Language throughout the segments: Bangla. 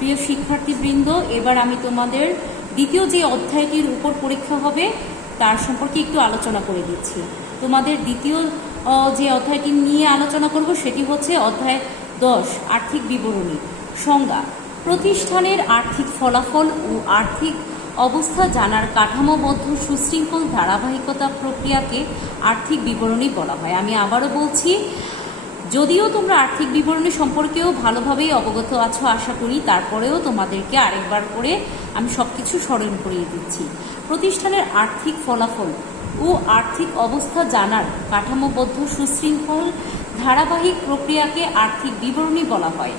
প্রিয় শিক্ষার্থীবৃন্দ, এবার আমি তোমাদের দ্বিতীয় যে অধ্যায়টির উপর পরীক্ষা হবে তার সম্পর্কে একটু আলোচনা করে দিচ্ছি। তোমাদের দ্বিতীয় যে অধ্যায়টি নিয়ে আলোচনা করব সেটি হচ্ছে অধ্যায় 10, আর্থিক বিবরণী। সংজ্ঞা: প্রতিষ্ঠানের আর্থিক ফলাফল ও আর্থিক অবস্থা জানার কাঠামোবদ্ধ সুশৃঙ্খল ধারাবাহিকতা প্রক্রিয়াকে আর্থিক বিবরণী বলা হয়। আমি আবারও বলছি, যদিও তোমরা আর্থিক বিবরণী সম্পর্কেও ভালোভাবেই অবগত আছো আশা করি, তারপরেও তোমাদেরকে আরেকবার করে আমি সব কিছু স্মরণ করিয়ে দিচ্ছি। প্রতিষ্ঠানের আর্থিক ফলাফল ও আর্থিক অবস্থা জানার কাঠামোবদ্ধ সুশৃঙ্খল ধারাবাহিক প্রক্রিয়াকে আর্থিক বিবরণী বলা হয়।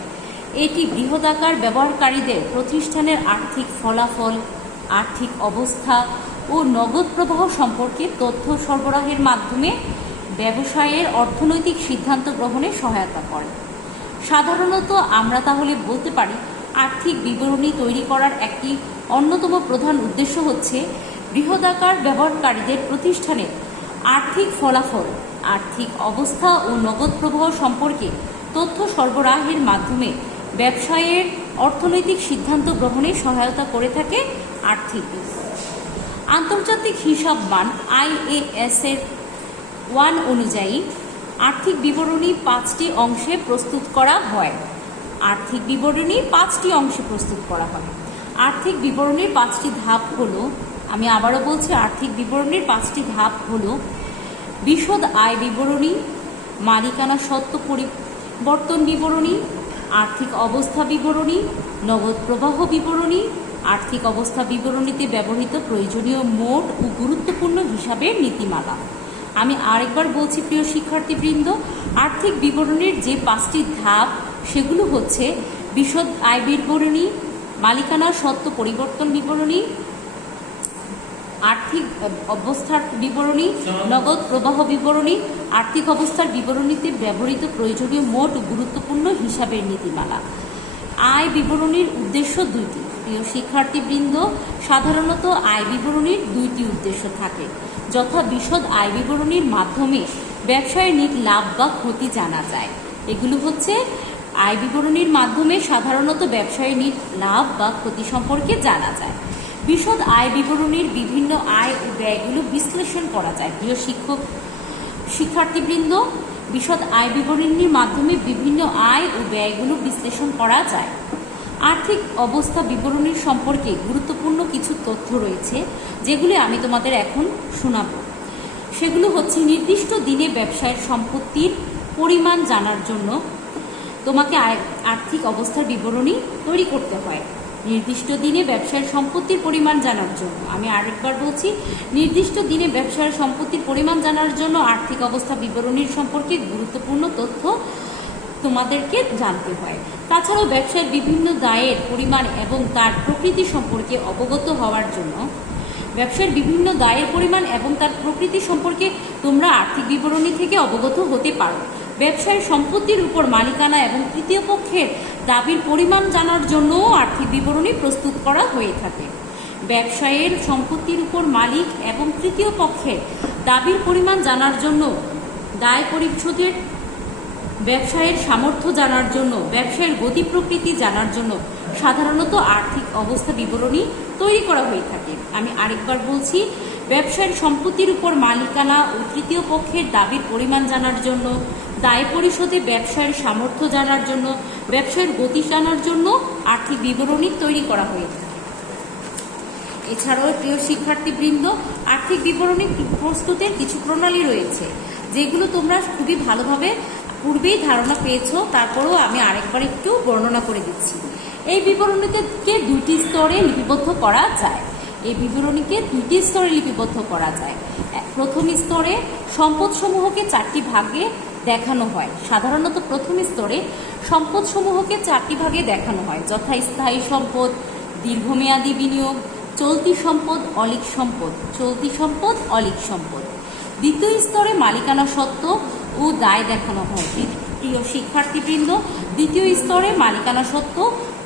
এটি বৃহদাকার ব্যবহারকারীদের প্রতিষ্ঠানের আর্থিক ফলাফল, আর্থিক অবস্থা ও নগদ প্রবাহ সম্পর্কে তথ্য সরবরাহের মাধ্যমে ব্যবসায়ের অর্থনৈতিক সিদ্ধান্ত গ্রহণে সহায়তা করে। সাধারণত আমরা তাহলে বলতে পারি, আর্থিক বিবরণী তৈরি করার একটি অন্যতম প্রধান উদ্দেশ্য হচ্ছে বৃহদাকার ব্যবহারকারীদের প্রতিষ্ঠানের আর্থিক ফলাফল, আর্থিক অবস্থা ও নগদ প্রবাহ সম্পর্কে তথ্য সরবরাহের মাধ্যমে ব্যবসায়ের অর্থনৈতিক সিদ্ধান্ত গ্রহণে সহায়তা করে থাকে আর্থিক বিবরণী। আন্তর্জাতিক হিসাব মান IAS এর 1 অনুযায়ী আর্থিক বিবরণী 5টি অংশে প্রস্তুত করা হয়। আর্থিক বিবরণী 5টি অংশে প্রস্তুত করা হয়। আর্থিক বিবরণীর 5টি ধাপ হলো, আমি আবারও বলছি, আর্থিক বিবরণীর 5টি ধাপ হলো: বিশদ আয় বিবরণী, মালিকানা সত্ত্ব পরিবর্তন বিবরণী, আর্থিক অবস্থা বিবরণী, নগদ প্রবাহ বিবরণী, আর্থিক অবস্থা বিবরণীতে ব্যবহৃত প্রয়োজনীয় মোট ও গুরুত্বপূর্ণ হিসাবের নীতিমালা। আমি আরেকবার বলছি প্রিয় শিক্ষার্থীবৃন্দ, আর্থিক বিবরণীর যে 5টি ধাপ সেগুলো হচ্ছে: বিশদ আয় বিবরণী, মালিকানা সত্ত্ব পরিবর্তন বিবরণী, আর্থিক অবস্থার বিবরণী, নগদ প্রবাহ বিবরণী, আর্থিক অবস্থার বিবরণীতে ব্যবহৃত প্রয়োজনীয় মোট ও গুরুত্বপূর্ণ হিসাবের নীতিমালা। আয় বিবরণীর উদ্দেশ্য 2টি। প্রিয় শিক্ষার্থীবৃন্দ, সাধারণত আয় বিবরণীর 2টি উদ্দেশ্য থাকে, যথা বিশদ আয় বিবরণীর মাধ্যমে ব্যবসায়ের নিট লাভ বা ক্ষতি জানা যায়। এগুলো হচ্ছে আয় বিবরণীর মাধ্যমে সাধারণত ব্যবসায়ের নিট লাভ বা ক্ষতি সম্পর্কে জানা যায়। বিশদ আয় বিবরণীর বিভিন্ন আয় ও ব্যয়গুলো বিশ্লেষণ করা যায়। প্রিয় শিক্ষার্থীবৃন্দ, বিশদ আয় বিবরণীর মাধ্যমে বিভিন্ন আয় ও ব্যয়গুলো বিশ্লেষণ করা যায়। আর্থিক অবস্থা বিবরণীর সম্পর্কে গুরুত্বপূর্ণ কিছু তথ্য রয়েছে, যেগুলি আমি তোমাদের এখন শোনাবো। সেগুলো হচ্ছে: নির্দিষ্ট দিনে ব্যবসায়ের সম্পত্তির পরিমাণ জানার জন্য তোমাকে আর্থিক অবস্থার বিবরণী তৈরি করতে হয়। নির্দিষ্ট দিনে ব্যবসায়ের সম্পত্তির পরিমাণ জানার জন্য, আমি আরেকবার বলছি, নির্দিষ্ট দিনে ব্যবসায়ের সম্পত্তির পরিমাণ জানার জন্য আর্থিক অবস্থা বিবরণীর সম্পর্কে গুরুত্বপূর্ণ তথ্য তোমাদেরকে জানতে হয়। তাছাড়াও ব্যবসায়ের বিভিন্ন দায়ের পরিমাণ এবং তার প্রকৃতি সম্পর্কে অবগত হওয়ার জন্য, ব্যবসায়ের বিভিন্ন দায়ের পরিমাণ এবং তার প্রকৃতি সম্পর্কে তোমরা আর্থিক বিবরণী থেকে অবগত হতে পারো। ব্যবসায়ের সম্পত্তির উপর মালিকানা এবং তৃতীয় পক্ষের দাবির পরিমাণ জানার জন্যও আর্থিক বিবরণী প্রস্তুত করা হয়ে থাকে। ব্যবসায়ের সম্পত্তির উপর মালিক এবং তৃতীয় পক্ষের দাবির পরিমাণ জানার জন্য, দায় পরিশোধের ব্যবসায়ের সামর্থ্য জানার জন্য, ব্যবসায়ের গতি প্রকৃতি জানার জন্য সাধারণত আর্থিক অবস্থা বিবরণী তৈরি করা হয়ে থাকে। আমি আরেকবার বলছি, ব্যবসায়ের সম্পত্তির উপর মালিকানা ও তৃতীয় পক্ষের দাবির পরিমাণ জানার জন্য, দায় পরিশোধে ব্যবসায়ের সামর্থ্য জানার জন্য, ব্যবসায়ের গতি জানার জন্য আর্থিক বিবরণী তৈরি করা হয়ে থাকে। এছাড়াও প্রিয় শিক্ষার্থীবৃন্দ, আর্থিক বিবরণী প্রস্তুতের কিছু প্রণালী রয়েছে, যেগুলো তোমরা খুবই ভালোভাবে পূর্বেই ধারণা পেয়েছো, তারপরেও আমি আরেকবার একটু বর্ণনা করে দিচ্ছি। এই বিবরণীকে 2টি স্তরে লিপিবদ্ধ করা যায়। এই বিবরণীকে 2টি স্তরে লিপিবদ্ধ করা যায়। প্রথম স্তরে সম্পদসমূহকে 4টি ভাগে দেখানো হয়। সাধারণত প্রথম স্তরে সম্পদসমূহকে 4টি ভাগে দেখানো হয়, যথা স্থায়ী সম্পদ, দীর্ঘমেয়াদী বিনিয়োগ, চলতি সম্পদ, অলিক সম্পদ, চলতি সম্পদ, অলিক সম্পদ। দ্বিতীয় স্তরে মালিকানা সত্ত্ব ও দায় দেখানো হয়। প্রিয় শিক্ষার্থীবৃন্দ, দ্বিতীয় স্তরে মালিকানা সত্ত্ব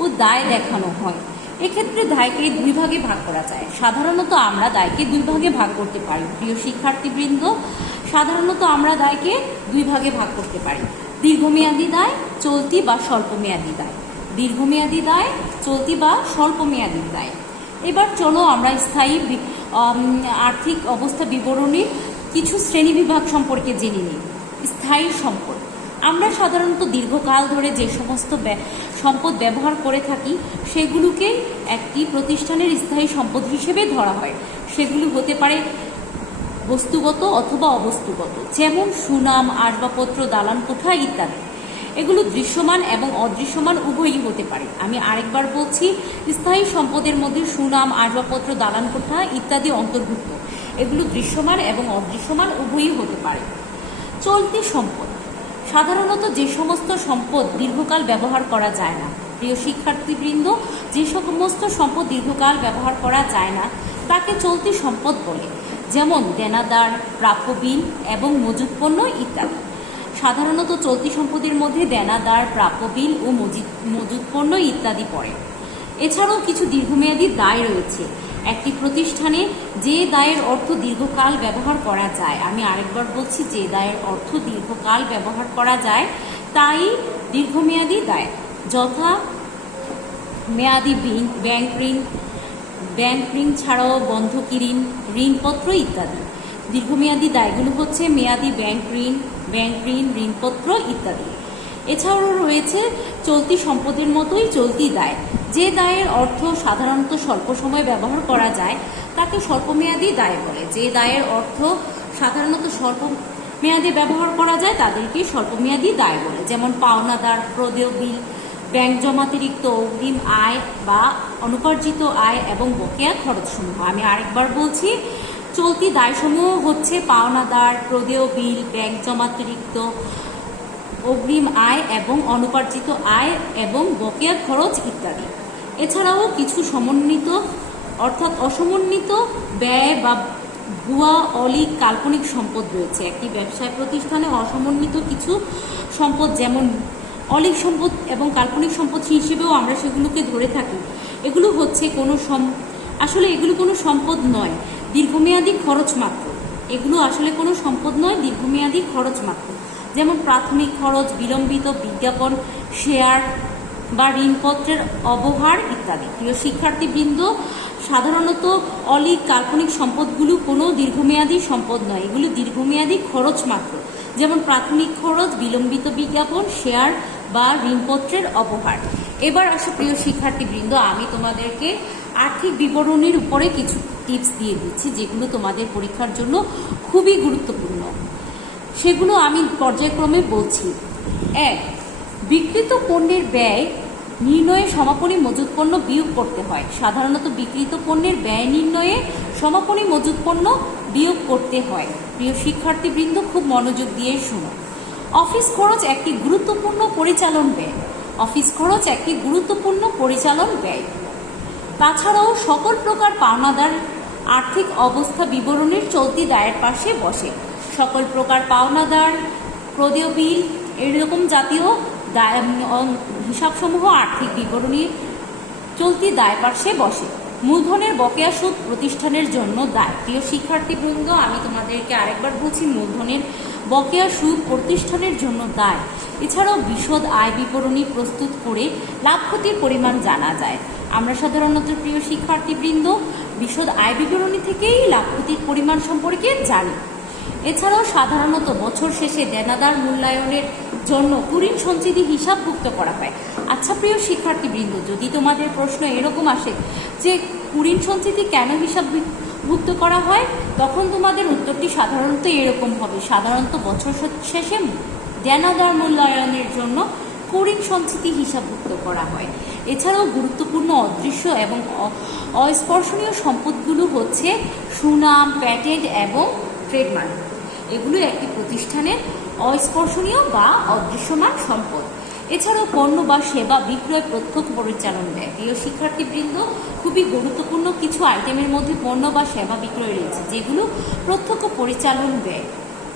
ও দায় দেখানো হয়। এক্ষেত্রে দায়কে 2 ভাগে ভাগ করা যায়। সাধারণত আমরা দায়কে 2 ভাগে ভাগ করতে পারি। প্রিয় শিক্ষার্থীবৃন্দ, সাধারণত আমরা দায়কে 2 ভাগে ভাগ করতে পারি: দীর্ঘমেয়াদী দায়, চলতি বা স্বল্পমেয়াদী দায়। দীর্ঘমেয়াদী দায়, চলতি বা স্বল্পমেয়াদী দায়। এবার চলো আমরা স্থায়ী আর্থিক অবস্থা বিবরণীর কিছু শ্রেণীবিভাগ সম্পর্কে জেনে নিই। স্থায়ী সম্পদ, আমরা সাধারণত দীর্ঘকাল ধরে যে সমস্ত সম্পদ ব্যবহার করে থাকি সেগুলোকে একটি প্রতিষ্ঠানের স্থায়ী সম্পদ হিসেবে ধরা হয়। সেগুলো হতে পারে বস্তুগত অথবা অবস্তুগত, যেমন সুনাম, আসবাবপত্র, দালান কোঠা ইত্যাদি। এগুলো দৃশ্যমান এবং অদৃশ্যমান উভয়ই হতে পারে। আমি আরেকবার বলছি, স্থায়ী সম্পদের মধ্যে সুনাম, আসবাবপত্র, দালান কোঠা ইত্যাদি অন্তর্ভুক্ত। এগুলো দৃশ্যমান এবং অদৃশ্যমান উভয়ই হতে পারে। চলতি সম্পদ, সাধারণত যে সমস্ত সম্পদ দীর্ঘকাল ব্যবহার করা যায় না। প্রিয় শিক্ষার্থীবৃন্দ, যে সমস্ত সম্পদ দীর্ঘকাল ব্যবহার করা যায় না তাকে চলতি সম্পদ বলে, যেমন দেনাদার, প্রাপ্য বিল এবং মজুত পণ্য ইত্যাদি। সাধারণত চলতি সম্পদের মধ্যে দেনাদার, প্রাপ্য বিল ও মজুত পণ্য ইত্যাদি পড়ে। এছাড়াও কিছু দীর্ঘমেয়াদী দায় রয়েছে। একটি প্রতিষ্ঠানে যে দায়ের অর্থ দীর্ঘকাল ব্যবহার করা যায়, আমি আরেকবার বলছি, যে দায়ের অর্থ দীর্ঘকাল ব্যবহার করা যায় তাই দীর্ঘমেয়াদী দায়, যথা মেয়াদি ব্যাংক ঋণ ছাড়াও বন্ধকি ঋণ, ঋণপত্র ইত্যাদি। দীর্ঘমেয়াদী দায়গুলো হচ্ছে মেয়াদি ব্যাংক ঋণ, ঋণপত্র ইত্যাদি। এছাড়াও রয়েছে চলতি সম্পদের মতোই চলতি দায়। যে দায়ের অর্থ সাধারণত স্বল্প সময় ব্যবহার করা যায় তাকে স্বল্পমেয়াদী দায় বলে। যে দায়ের অর্থ সাধারণত স্বল্প মেয়াদে ব্যবহার করা যায় তাদেরকে স্বল্পমেয়াদী দায় বলে, যেমন পাওনাদার, প্রদেয় বিল, ব্যাংক জমাতিরিক্ত অগ্রিম আয় বা অনুপার্জিত আয় এবং বকেয়া খরচসমূহ। আমি আরেকবার বলছি, চলতি দায়সমূহ হচ্ছে পাওনাদার, প্রদেয় বিল, ব্যাংক জমাতিরিক্ত অগ্রিম আয় এবং অনুপার্জিত আয় এবং বকেয়া খরচ ইত্যাদি। এছাড়াও কিছু সমন্বিত অর্থাৎ অসমন্বিত ব্যয় বা ভুয়া, অলীক, কাল্পনিক সম্পদ রয়েছে। একটি ব্যবসায় প্রতিষ্ঠানে অসমন্বিত কিছু সম্পদ, যেমন অলীক সম্পদ এবং কাল্পনিক সম্পদ হিসেবেও আমরা সেগুলোকে ধরে থাকি। এগুলো হচ্ছে আসলে এগুলো কোনো সম্পদ নয়, দীর্ঘমেয়াদী খরচ মাত্র। এগুলো আসলে কোনো সম্পদ নয়, দীর্ঘমেয়াদী খরচ মাত্র, যেমন প্রাথমিক খরচ, বিলম্বিত বিজ্ঞাপন, শেয়ার বা ঋণপত্রের অবহার ইত্যাদি। প্রিয় শিক্ষার্থীবৃন্দ, সাধারণত অলীক, কাল্পনিক সম্পদগুলো কোনো দীর্ঘমেয়াদী সম্পদ নয়, এগুলো দীর্ঘমেয়াদী খরচ মাত্র, যেমন প্রাথমিক খরচ, বিলম্বিত বিজ্ঞাপন, শেয়ার বা ঋণপত্রের অবহার। এবার আসো প্রিয় শিক্ষার্থীবৃন্দ, আমি তোমাদেরকে আর্থিক বিবরণীর উপরে কিছু টিপস দিয়ে দিচ্ছি যেগুলো তোমাদের পরীক্ষার জন্য খুবই গুরুত্বপূর্ণ। সেগুলো আমি পর্যায়ক্রমে বলছি। 1. বিক্রিত পণ্যের ব্যয় নির্ণয়ে সমাপনী মজুত পণ্য বিয়োগ করতে হয়। সাধারণত বিক্রিত পণ্যের ব্যয় নির্ণয়ে সমাপনী মজুত পণ্য বিয়োগ করতে হয়। প্রিয় শিক্ষার্থীবৃন্দ, খুব মনোযোগ দিয়ে শুনো। অফিস খরচ একটি গুরুত্বপূর্ণ পরিচালন ব্যয়। অফিস খরচ একটি গুরুত্বপূর্ণ পরিচালন ব্যয়। তাছাড়াও সকল প্রকার পাওনাদার আর্থিক অবস্থা বিবরণীর চলতি দায়ের পাশে বসে। সকল প্রকার পাওনাদার, প্রদেয় বিল, এরকম জাতীয় হিসাবসমূহ আর্থিক বিবরণীর চলতি দায় পাশে বসে। মূলধনের বকেয়া সুদ প্রতিষ্ঠানের জন্য দায়। প্রিয় শিক্ষার্থীবৃন্দ, আমি তোমাদেরকে আরেকবার বলছি, মূলধনের বকেয়া সুদ প্রতিষ্ঠানের জন্য দায়। এছাড়াও বিশদ আয় বিবরণী প্রস্তুত করে লাভ ক্ষতির পরিমাণ জানা যায়। আমরা সাধারণত প্রিয় শিক্ষার্থীবৃন্দ বিশদ আয় বিবরণী থেকেই লাভ ক্ষতির পরিমাণ সম্পর্কে জানি। এছাড়াও সাধারণত বছর শেষে দেনাদার মূল্যায়নের জন্য কুঋণ সঞ্চিতি হিসাবভুক্ত করা হয়। আচ্ছা প্রিয় শিক্ষার্থীবৃন্দ, যদি তোমাদের প্রশ্ন এরকম আসে যে কুঋণ সঞ্চিতি কেন হিসাবভুক্ত করা হয়, তখন তোমাদের উত্তরটি সাধারণত এরকম হবে। সাধারণত বছর শেষে দেনাদার মূল্যায়নের জন্য কুঋণ সঞ্চিতি হিসাবভুক্ত করা হয়। এছাড়াও গুরুত্বপূর্ণ অদৃশ্য এবং অস্পর্শনীয় সম্পদগুলো হচ্ছে সুনাম, প্যাটেন্ট এবং ট্রেডমার্ক। এগুলো একটি প্রতিষ্ঠানের অস্পর্শনীয় বা অদৃশ্যমান সম্পদ। এছাড়াও পণ্য বা সেবা বিক্রয় প্রত্যক্ষ পরিচালন ব্যয়। প্রিয় শিক্ষার্থীবৃন্দ, খুবই গুরুত্বপূর্ণ কিছু আইটেমের মধ্যে পণ্য বা সেবা বিক্রয় রয়েছে যেগুলো প্রত্যক্ষ পরিচালন ব্যয়।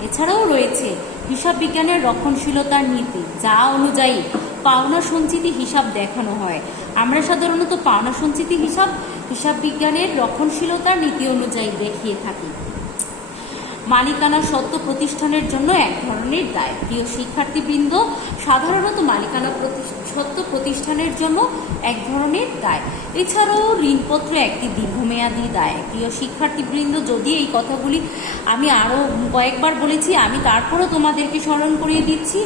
এছাড়াও রয়েছে হিসাব বিজ্ঞানের রক্ষণশীলতার নীতি, যা অনুযায়ী পাওনা সঞ্চিতি হিসাব দেখানো হয়। আমরা সাধারণত পাওনা সঞ্চিতি হিসাব বিজ্ঞানের রক্ষণশীলতার নীতি অনুযায়ী দেখিয়ে থাকি। মালিকানা সত্ত্ব প্রতিষ্ঠানের জন্য এক ধরনের দায়। প্রিয় শিক্ষার্থীবৃন্দ, সাধারণত মালিকানা সত্য প্রতিষ্ঠানের জন্য এক ধরনের দায়। এছাড়াও ঋণপত্র একটি দীর্ঘমেয়াদী দায়। প্রিয় শিক্ষার্থীবৃন্দ, যদি এই কথাগুলি আমি আরও কয়েকবার বলেছি, আমি তারপরও তোমাদেরকে স্মরণ করিয়ে দিচ্ছি,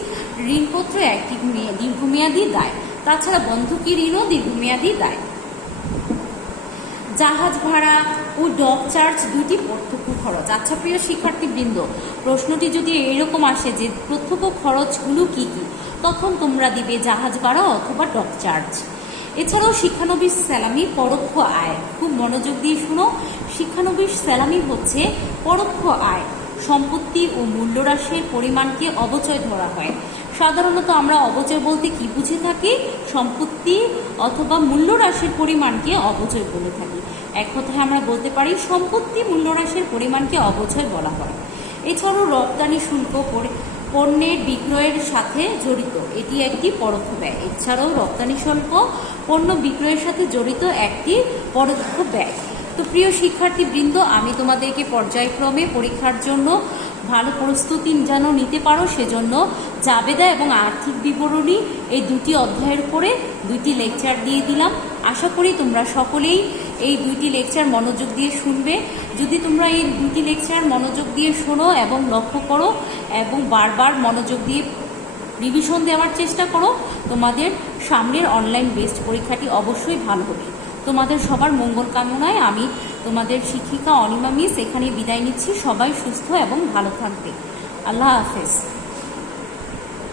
ঋণপত্র একটি দীর্ঘমেয়াদী দায়। তাছাড়া বন্ধকি ঋণও দীর্ঘমেয়াদী দায়। জাহাজ ভাড়া ও ডক চার্জ দুটি প্রত্যক্ষ খরচ। আচ্ছা প্রিয় শিক্ষার্থীবৃন্দ, প্রশ্নটি যদি এরকম আসে যে প্রত্যক্ষ খরচগুলো কি কি, তখন তোমরা দিবে জাহাজ ভাড়া অথবা ডক চার্জ। এছাড়াও শিক্ষানবিশ স্যালামি পরোক্ষ আয়। খুব মনোযোগ দিয়ে শুনো, শিক্ষানবিশ স্যালামি হচ্ছে পরোক্ষ আয়। সম্পত্তি ও মূল্যহ্রাসের পরিমাণকে অবচয় ধরা হয়। সাধারণত আমরা অবচয় বলতে কি বুঝে থাকি? সম্পত্তি অথবা মূল্যহ্রাসের পরিমাণকে অবচয় বলে থাকি। এক কথায় আমরা বলতে পারি সম্পত্তি মূল্যহ্রাসের পরিমাণকে অবচয় বলা হয়। এছাড়াও রপ্তানি শুল্ক পণ্যের বিক্রয়ের সাথে জড়িত, এটি একটি পরোক্ষ ব্যয়। এছাড়াও রপ্তানি শুল্ক পণ্য বিক্রয়ের সাথে জড়িত একটি পরোক্ষ ব্যয়। তো প্রিয় শিক্ষার্থীবৃন্দ, আমি তোমাদেরকে পর্যায়ক্রমে পরীক্ষার জন্য ভালো প্রস্তুতি যেন নিতে পারো সেজন্য জাবেদা এবং আর্থিক বিবরণী এই দুটি অধ্যায়ের উপরে দুইটি লেকচার দিয়ে দিলাম। আশা করি তোমরা সকলেই এই দুইটি লেকচার মনোযোগ দিয়ে শুনবে। যদি তোমরা এই দুইটি লেকচার মনোযোগ দিয়ে শোনো এবং লক্ষ্য করো এবং বারবার মনোযোগ দিয়ে রিভিশন দেওয়ার চেষ্টা করো, তোমাদের সামনের অনলাইন বেসড পরীক্ষাটি অবশ্যই ভালো হবে। তোমাদের সবার মঙ্গল কামনায় আমি তোমাদের শিক্ষিকা অনিমা মিস এখানে বিদায় নিচ্ছি। সবাই সুস্থ এবং ভালো থাকবে। আল্লাহ হাফেজ।